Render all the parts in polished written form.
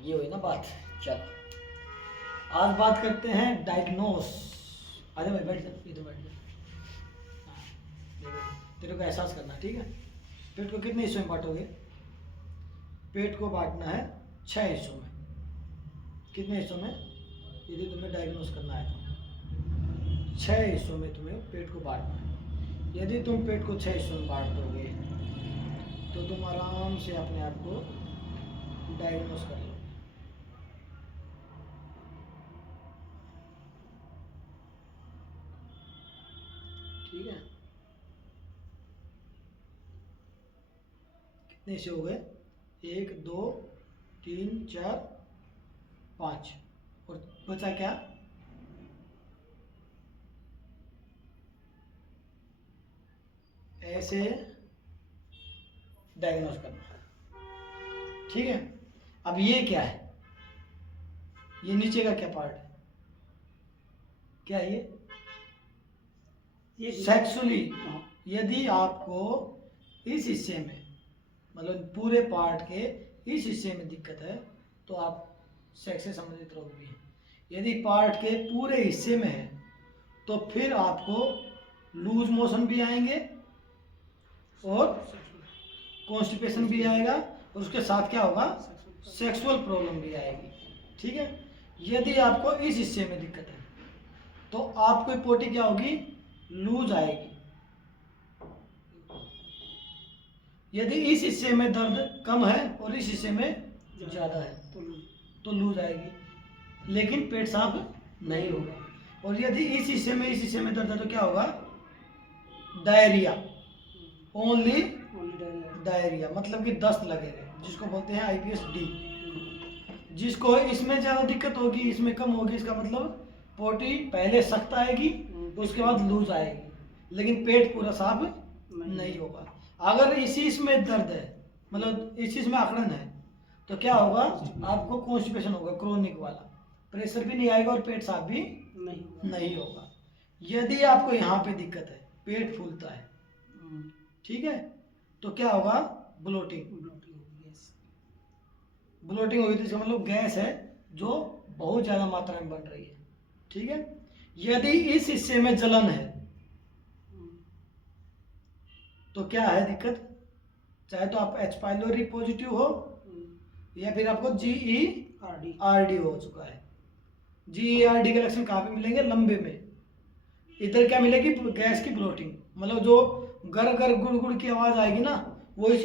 ये हुई ना बात। चलो आज बात करते हैं डायग्नोस। अरे भाई बैठ जा, इधर बैठ जा। हाँ, ये बैठ। तेरे को एहसास करना, ठीक है। पेट को कितने हिस्सों में बांटोगे? पेट को बांटना है 6 हिस्सों में। कितने हिस्सों में? यदि तुम्हें डायग्नोस करना है तो 6 हिस्सों में तुम्हें पेट को बांटना है। यदि तुम पेट को 6 हिस्सों में बांट दोगे तो तुम आराम से अपने आप को डायग्नोस कर लो। ठीक है, कितने से हो गए? 1 2 3 4 5 और बचा क्या? ऐसे डायग्नोस करना। ठीक है, अब ये क्या है? ये नीचे का क्या पार्ट है? क्या है ये सेक्सुअली। यदि आपको इस हिस्से में, मतलब पूरे पार्ट के इस हिस्से में दिक्कत है तो आप सेक्स से संबंधित रोग भी हैं। यदि पार्ट के पूरे हिस्से में है तो फिर आपको लूज मोशन भी आएंगे और कॉन्स्टिपेशन भी आएगा और उसके साथ क्या होगा? सेक्सुअल प्रॉब्लम भी आएगी। ठीक है, यदि आपको इस हिस्से में दिक्कत है तो आपको पोटी क्या होगी? लूज आएगी। यदि इस हिस्से में दर्द कम है और इस हिस्से में ज़्यादा है तो लूज आएगी, लेकिन पेट साफ नहीं होगा। और यदि इस हिस्से में दर्द है तो क्या होगा? डायरिया, ओनली डायरिया, मतलब कि दस्त लगेगा, जिसको बोलते हैं IBS-D। जिसको इसमें ज़्यादा दिक्कत होगी, इसमें कम होगी, इसका मतलब पोटी पहले सख्त आएगी उसके बाद लूज आएगी, लेकिन पेट पूरा साफ नहीं होगा। अगर इसी इसमें दर्द है, मतलब इसी इसमें अकड़न है, तो क्या होगा? आपको कॉन्स्टिपेशन होगा, क्रोनिक वाला। प्रेशर भी नहीं आएगा और पेट साफ भी नहीं होगा। यदि आपको यहाँ पे दिक्कत है, पेट फूलता है, ठीक है, तो क्या होगा? ब्लोटिंग होगी तो इसका मतलब गैस है जो बहुत ज़्यादा मात्रा में बन रही है। ठीक है, यदि इस हिस्से में जलन है तो क्या है दिक्कत? चाहे तो आप H पाइलोरी पॉजिटिव हो या फिर आपको GERD हो चुका है। GERD के लक्षण कहाँ पे मिलेंगे? लंबे में। इधर क्या मिलेगी? गैस की ब्लोटिंग, मतलब जो गर गर गुड़ गुड़ की आवाज़ आएगी ना, वो इस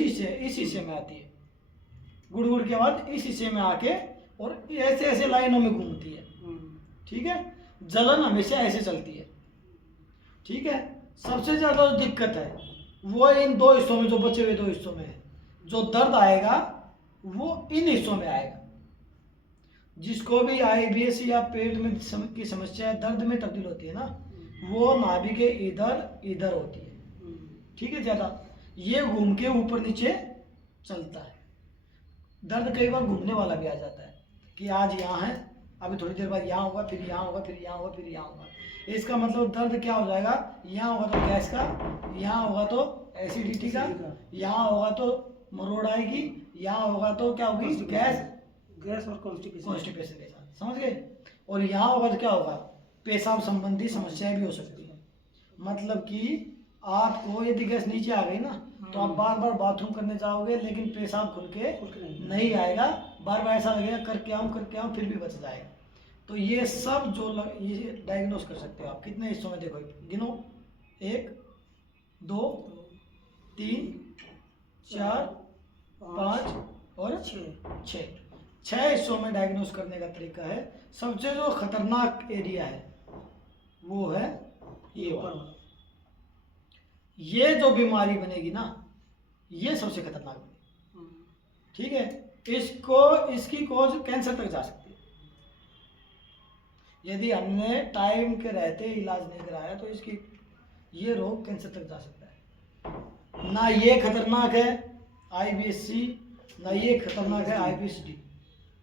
हिस्से में आती है। गुड़ गुड़ की आवाज़ इस हिस्से में आके और ऐसे ऐसे लाइनों में घूमती है। ठीक है, जलन हमेशा ऐसे चलती है। ठीक है, सबसे ज़्यादा जो दिक्कत है वो इन 2 हिस्सों में, जो बचे हुए 2 हिस्सों में है। जो दर्द आएगा वो इन हिस्सों में आएगा। जिसको भी IBS या पेट में की समस्या है, दर्द में तब्दील होती है ना, वो नाभि के इधर होती है। ठीक है, ज़्यादा ये घूम के ऊपर नीचे चलता है। दर्द कई बार घूमने वाला भी आ जाता है कि आज यहाँ है, अभी थोड़ी देर बाद यहाँ होगा, फिर यहाँ होगा, फिर यहाँ होगा, फिर यहाँ होगा। इसका मतलब दर्द क्या हो जाएगा? यहाँ होगा तो गैस का, यहाँ होगा तो एसिडिटी का, यहाँ होगा तो मरोड़ आएगी, यहाँ होगा तो क्या होगी? गैस और कॉन्स्टिपेशन के साथ, समझ गए? और यहाँ होगा तो क्या होगा? पेशाब संबंधी समस्याएं भी हो सकती है। मतलब कि आपको यदि गैस नीचे आ गई ना तो आप बार बार बाथरूम करने जाओगे, लेकिन पेशाब खुल के नहीं आएगा। बार बार ऐसा लगेगा करके आऊँ फिर भी बच जाएगा। तो ये सब ये डायग्नोस कर सकते हो आप। कितने हिस्सों में देखो, गिनो, 1 2 3 4 5 और 6 हिस्सों में डायग्नोस करने का तरीका है। सबसे जो खतरनाक एरिया है वो है ये वाला। ये जो बीमारी बनेगी ना, ये सबसे खतरनाक बनेगी। ठीक है, इसकी कोज कैंसर तक जा सकती है। यदि हमने टाइम के रहते इलाज नहीं कराया तो ये रोग कैंसर तक जा सकता है। ना ये खतरनाक है IBS-C, ना ये खतरनाक है IBS-D,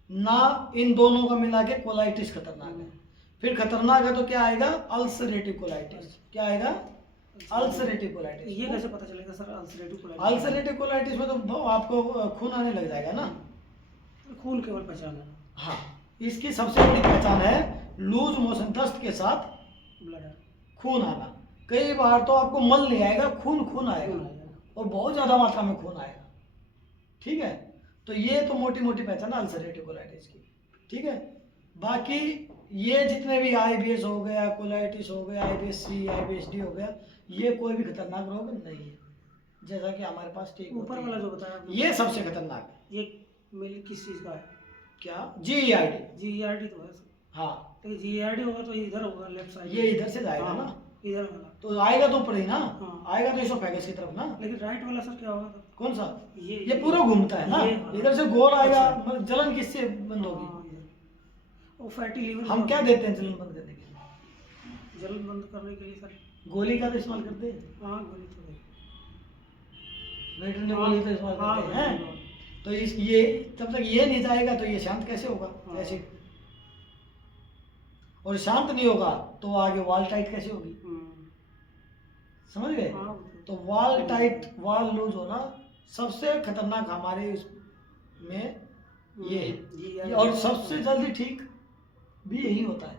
ना इन दोनों का मिला के कोलाइटिस खतरनाक है। फिर खतरनाक है तो क्या आएगा? Ulcerative colitis. क्या आएगा? Ulcerative colitis. ये कैसे पता चलेगा सर? अल्सरेटिव कोलाइटिस में तो आपको खून आने लग जाएगा ना। खून केवल पहचान है, हाँ, इसकी सबसे बड़ी पहचान है लूज मोशन, दस्त के साथ ब्लड खून आना। कई बार तो आपको मल नहीं आएगा, खून खून आएगा, खून आएगा। और बहुत ज़्यादा मात्रा में खून आएगा। ठीक है, तो ये तो मोटी मोटी पहचान है अल्सरेटिव कोलाइटिस की। ठीक है, बाकी ये जितने भी IBS हो गया, कोलाइटिस हो गया, IBS-C, IBS-D हो गया, ये कोई भी खतरनाक रोग नहीं है, जैसा कि हमारे पास ठीक ऊपर होती वाला है। जो बताया आपने, ये सबसे खतरनाक है। ये मेनली किस चीज़ का है? क्या? GERD। GERD तो है सर। हाँ, तो GERD होगा तो इधर होगा, लेफ्ट साइड। ये इधर से जाएगा हाँ, ना, इधर वाला। तो आएगा तो ऊपर ही ना, हाँ। आएगा तो इसोफेगस की तरफ ना। लेकिन राइट वाला सर क्या होगा तब? कौन सा? ये पूरा घूमता है ना, ये वाला। इधर से गोल आएगा। अच्छा। मतलब जलन किससे बंद होगी? हाँ, इधर। वो फैटी लीवर हम क्या देते हैं जलन बंद करने के लिए? जलन बंद करने के लिए सर। गोली का तो इस्तेमाल करते हैं, हाँ, गोली तो है। वेटरनरी हाँ, गोली तो इस्तेमाल हाँ, करते हैं। हाँ। तो इस ये तब तक ये नहीं जाएगा तो ये शांत कैसे होगा? हाँ। एसिड, और शांत नहीं होगा तो आगे वॉल टाइट कैसे होगी? समझ गए? हाँ, तो वॉल टाइट, वॉल लूज होना सबसे खतरनाक हमारे में ये है, और सबसे जल्दी ठीक भी यही होता है।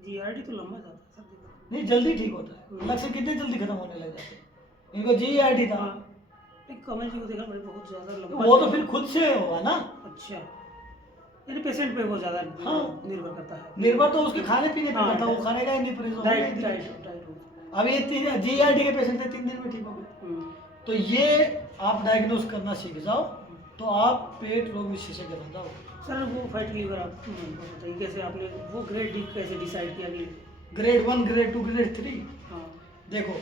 GERD तो लंबा जाता है सर, दिक्कत। नहीं, जल्दी ठीक होता है, लक्षण कितने जल्दी खत्म होने लग जाते हैं। इनको GERD था, हाँ, एक कमल जी को देखा मैंने, बहुत ज़्यादा लंबा। वो तो फिर खुद से होगा ना। अच्छा, यानी पेशेंट पे बहुत ज़्यादा हाँ, निर्भर करता है। निर्भर तो उसके खाने पीने पे हाँ, करता है, वो खानेगा ही नहीं, परहेज होगा ही डाइट नहीं। डाइट डाइट होगा। अब ये GERD के पेशेंट थे 3 दिन में ठीक हो गए। तो ये आप डायग्नोस करना सीख जाओ तो आप पेट रोग विशेषज्ञ बन जाओ। सर वो फैटी लीवर आप बताइए, कैसे आपने वो ग्रेड कैसे डिसाइड किया कि? Grade 1, grade 2, grade 3। हाँ। देखो,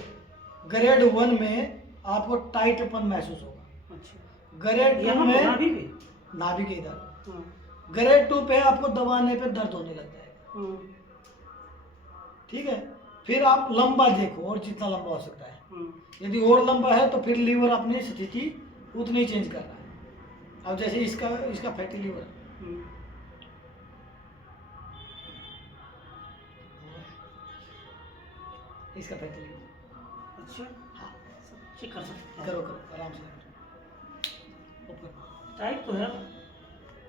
ग्रेड 1 में आपको टाइटपन महसूस होगा। अच्छा, ग्रेड 2 यहाँ में नाभि पे? नाभि के इधर। हाँ। ग्रेड 2 पे आपको दबाने पे दर्द होने लग जाएगा। हाँ। ठीक है, फिर आप लंबा देखो, और जितना लंबा हो सकता है। हाँ। यदि और लंबा है तो फिर लीवर अपनी स्थिति उतनी चेंज कर रहा है। अब जैसे इसका फैटी लीवर है, इसका फैटी लीवर। अच्छा, हाँ, चेक कर सकते हैं। करो करो आराम से, ऊपर। टाइट तो है।